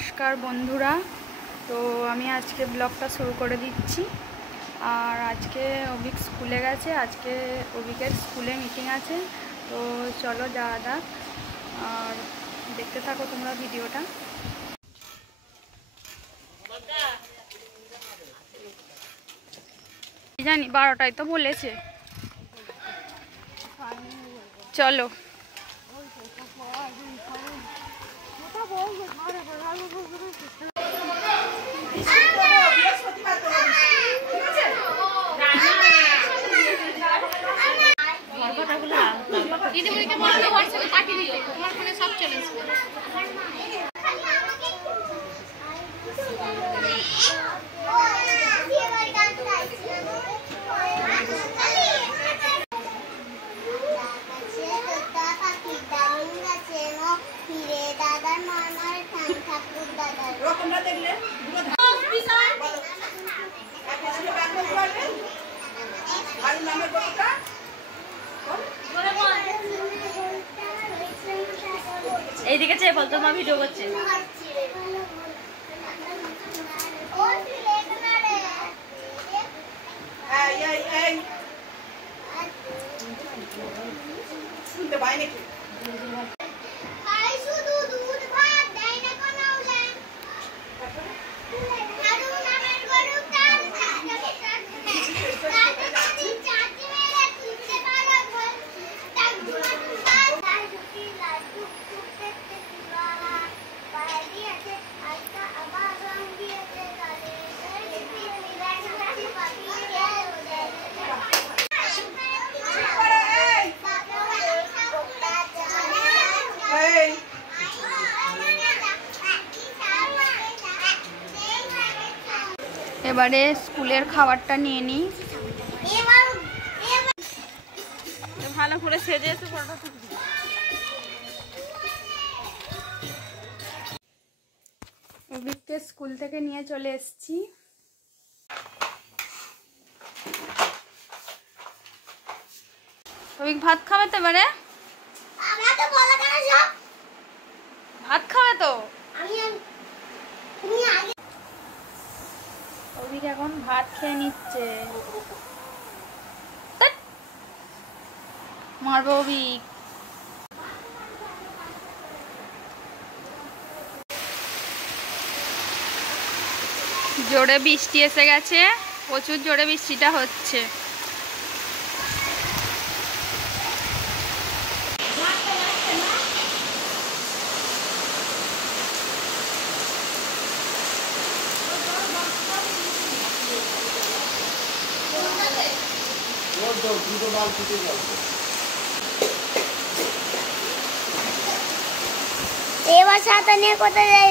নমস্কার বন্ধুরা। তো আমি আজকে ব্লগটা শুরু করে দিচ্ছি। আর আজকে অভিক স্কুলে গেছে, আজকে অভিকের স্কুলে মিটিং আছে। তো চলো যাওয়া যাক, আর দেখতে থাকো তোমরা ভিডিওটা। জানি 12টায় তো বলেছে, চলো। এইদিকে চেয়ে বলতো মা ভিডিও করছে। শুনতে পাই নাকি? এবারে স্কুলের খাবারটা নিয়ে নিই। ভালো করে সেজে এসে ফটো তুলবি। অভিককে স্কুল থেকে নিয়ে চলে এসেছি। অভিক ভাত খাবে তো এবারে? ভাত খাবে তো? অভিক এখন ভাত খেয়ে নিচ্ছে। মারবো অভিক। জোরে বৃষ্টি এসে গেছে, প্রচুর জোরে বৃষ্টিটা হচ্ছে। এবার ছাতা নিয়ে কোথায় যাই?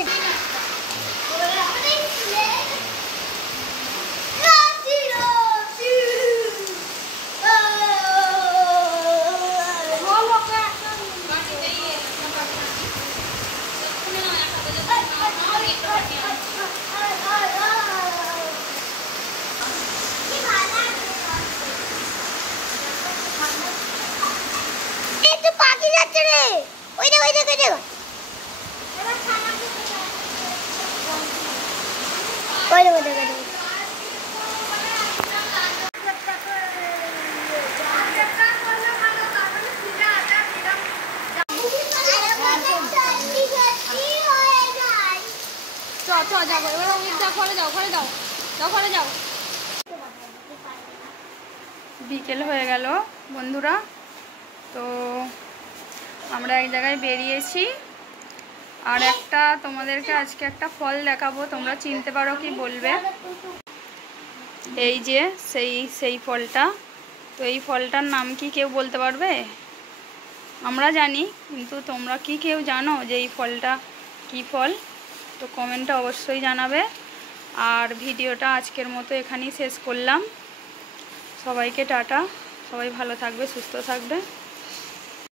পাখি যাচ্ছে রে, ওই দেখো ওই দেখো দেখো। ওই দেখো দেখো দেখো। বিকেল হয়ে গেল বন্ধুরা। তো আমরা এক জায়গায় বেরিয়েছি, আর একটা তোমাদেরকে আজকে একটা ফল দেখাবো, তোমরা চিনতে পারো কি বলবে। এই যে সেই ফলটা। তো এই ফলটার নাম কি কেউ বলতে পারবে? আমরা জানি, কিন্তু তোমরা কি কেউ জানো যে এই ফলটা কি ফল? তো কমেন্টে অবশ্যই জানাবে। আর ভিডিওটা আজকের মতো এখানেই শেষ করলাম। সবাইকে টাটা, সবাই ভালো থাকবে, সুস্থ থাকবে।